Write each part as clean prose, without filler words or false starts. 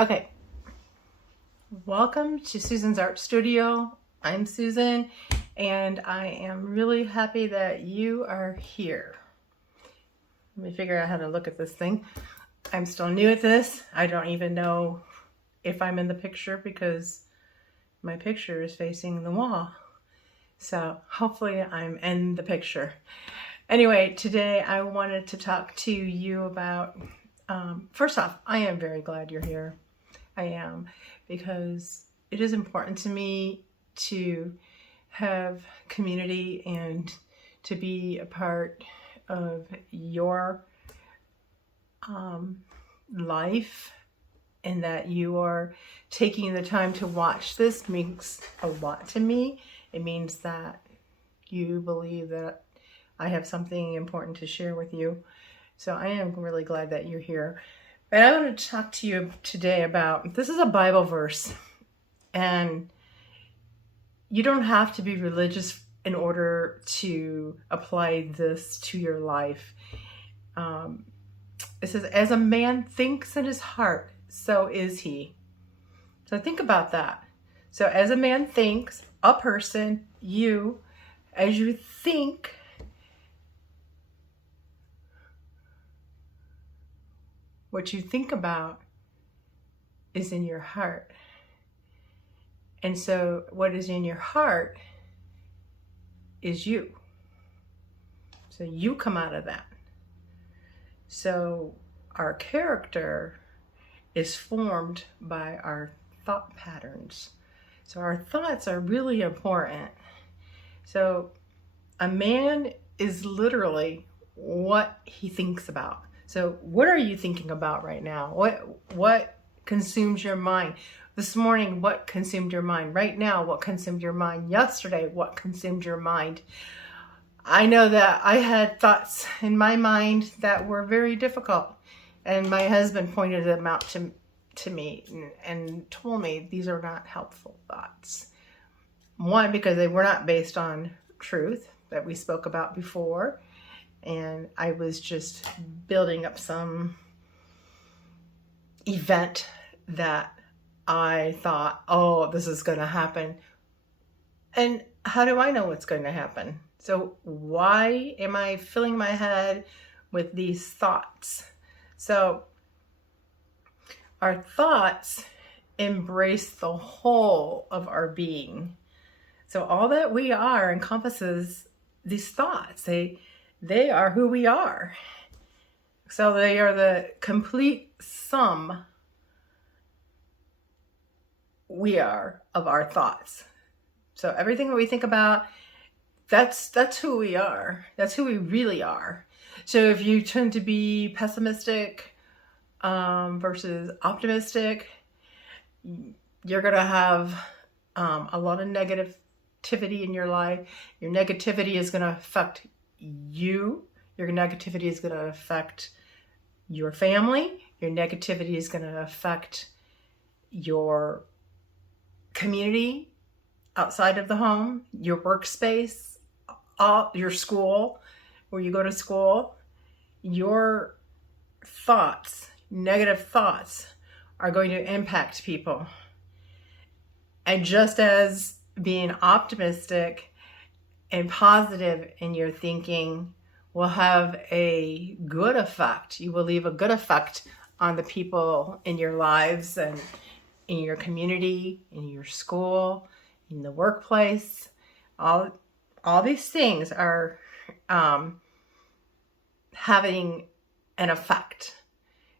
Okay, welcome to Susan's Art Studio. I'm Susan, and I am really happy that you are here. Let me figure out how to look at this thing. I'm still new at this. I don't even know if I'm in the picture because my picture is facing the wall. So hopefully I'm in the picture. Anyway, today I wanted to talk to you about, first off, I am very glad you're here. I am, because it is important to me to have community and to be a part of your life, and that you are taking the time to watch this means a lot to me. It means that you believe that I have something important to share with you. So I am really glad that you're here. But I want to talk to you today about, this is a Bible verse, and you don't have to be religious in order to apply this to your life. It says, as a man thinks in his heart, so is he. So think about that. So as a man thinks, a person, you, as you think, what you think about is in your heart. And so what is in your heart is you. So you come out of that. So our character is formed by our thought patterns. So our thoughts are really important. So a man is literally what he thinks about. So what are you thinking about right now? What consumes your mind? This morning, what consumed your mind? Right now, what consumed your mind? Yesterday, what consumed your mind? I know that I had thoughts in my mind that were very difficult, and my husband pointed them out to me and told me these are not helpful thoughts. One, because they were not based on truth that we spoke about before, and I was just building up some event that I thought, oh, this is going to happen. And how do I know what's going to happen? So why am I filling my head with these thoughts? So our thoughts embrace the whole of our being. So all that we are encompasses these thoughts. They are who we are. So they are the complete sum we are of our thoughts. So everything that we think about, that's who we are. That's who we really are. So if you tend to be pessimistic versus optimistic, you're going to have a lot of negativity in your life. Your negativity is going to affect you. Your negativity is going to affect your family. Your negativity is going to affect your community outside of the home, your workspace, your school, where you go to school. Your thoughts, negative thoughts, are going to impact people. And just as being optimistic and positive in your thinking will have a good effect, you will leave a good effect on the people in your lives and in your community, in your school, in the workplace. All these things are having an effect.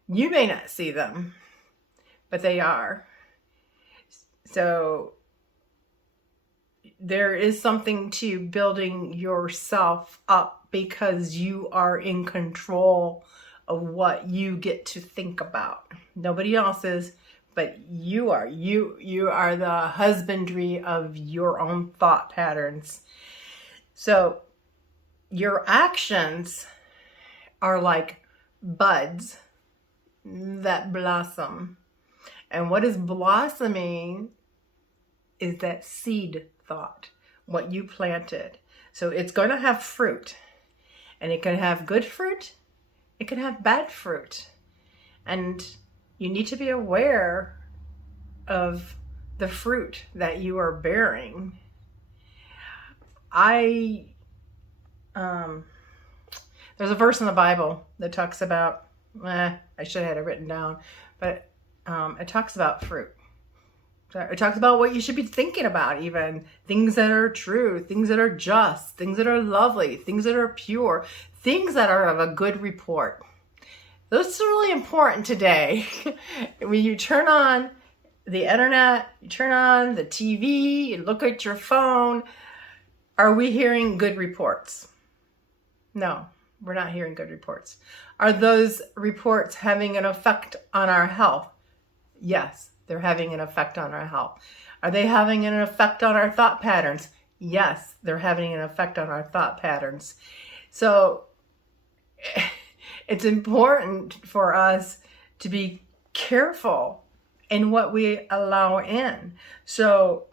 You may not see them, but they are. So there is something to building yourself up, because you are in control of what you get to think about. Nobody else is, but you are. You are the husbandry of your own thought patterns. So your actions are like buds that blossom. And what is blossoming is that seed thought, what you planted. So it's going to have fruit, and it can have good fruit. It can have bad fruit. And you need to be aware of the fruit that you are bearing. There's a verse in the Bible that talks about, I should have had it written down, but it talks about fruit. It talks about what you should be thinking about, even things that are true, things that are just, things that are lovely, things that are pure, things that are of a good report. This is really important today. When you turn on the internet, you turn on the TV, you look at your phone, are we hearing good reports? No, we're not hearing good reports. Are those reports having an effect on our health? Yes, they're having an effect on our health. Are they having an effect on our thought patterns? Yes, they're having an effect on our thought patterns. So it's important for us to be careful in what we allow in. So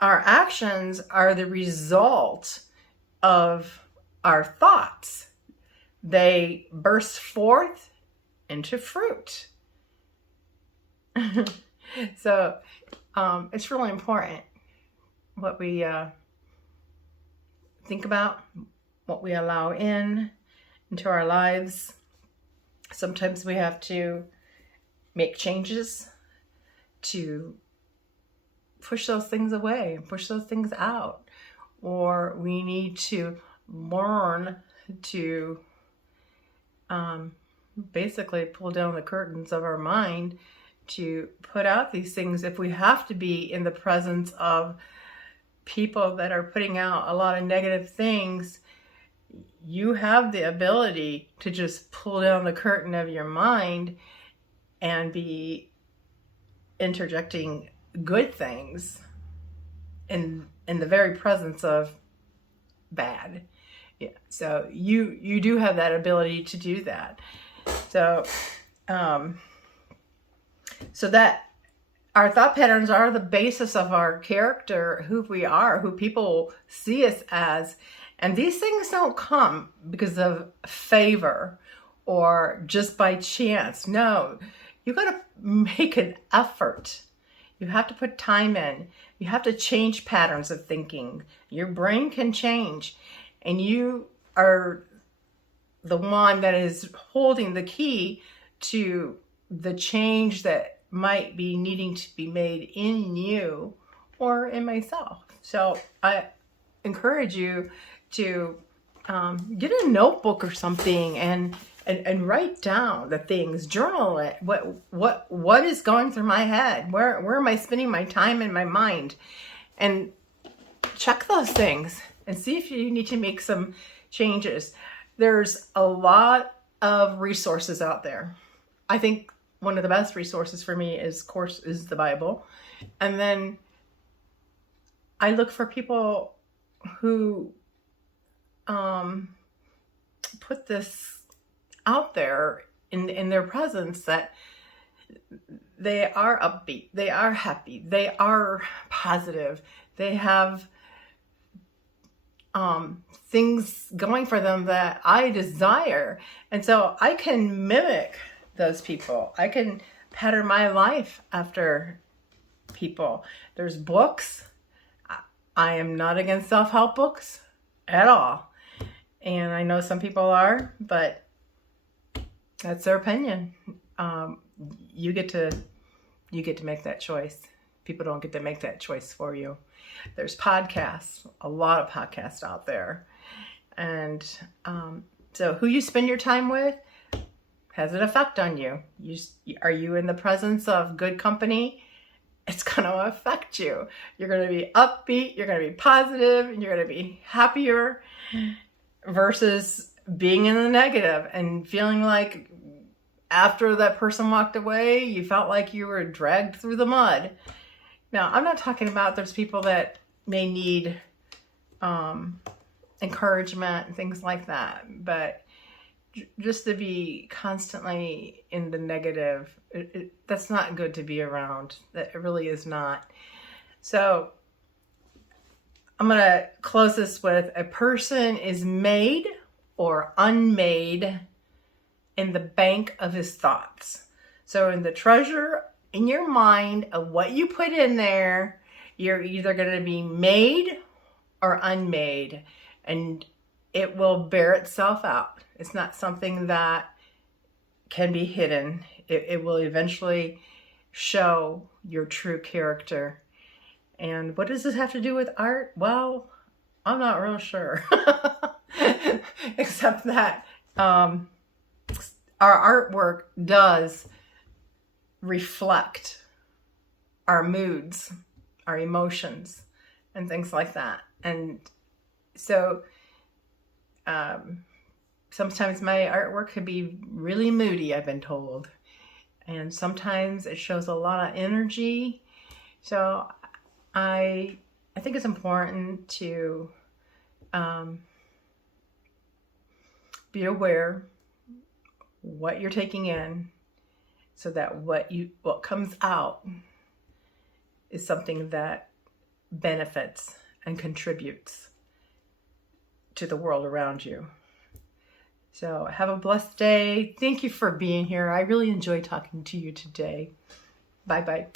our actions are the result of our thoughts. They burst forth into fruit. So it's really important what we think about, what we allow into our lives. Sometimes we have to make changes to push those things away, push those things out, or we need to learn to basically pull down the curtains of our mind to put out these things. If we have to be in the presence of people that are putting out a lot of negative things, you have the ability to just pull down the curtain of your mind and be interjecting good things in the very presence of bad. Yeah. So you do have that ability to do that. So so that our thought patterns are the basis of our character, who we are, who people see us as. And these things don't come because of favor or just by chance. No, you got to make an effort. You have to put time in. You have to change patterns of thinking. Your brain can change. And you are the one that is holding the key to the change that might be needing to be made in you or in myself. So I encourage you to get a notebook or something and write down the things, journal it. What is going through my head? Where am I spending my time and my mind? And check those things and see if you need to make some changes. There's a lot of resources out there. I think one of the best resources for me is the Bible. And then I look for people who put this out there in their presence, that they are upbeat, they are happy, they are positive, they have things going for them that I desire. And so I can mimic those people. I can pattern my life after people. There's books. I am not against self-help books at all. And I know some people are, but that's their opinion. You get to make that choice. People don't get to make that choice for you. There's podcasts, a lot of podcasts out there. And so who you spend your time with has an effect on you. Are you in the presence of good company? It's going to affect you. You're going to be upbeat, you're going to be positive, and you're going to be happier versus being in the negative and feeling like after that person walked away, you felt like you were dragged through the mud. Now, I'm not talking about there's people that may need encouragement and things like that, but just to be constantly in the negative, that's not good to be around. That it really is not. So I'm going to close this with: a person is made or unmade in the bank of his thoughts. So in the treasure in your mind of what you put in there, you're either going to be made or unmade, and it will bear itself out. It's not something that can be hidden. It will eventually show your true character. And what does this have to do with art? Well, I'm not real sure. Except that our artwork does reflect our moods, our emotions, and things like that. And so sometimes my artwork could be really moody, I've been told. And sometimes it shows a lot of energy. So I think it's important to be aware what you're taking in, so that what comes out is something that benefits and contributes to the world around you. So have a blessed day. Thank you for being here. I really enjoyed talking to you today. Bye-bye.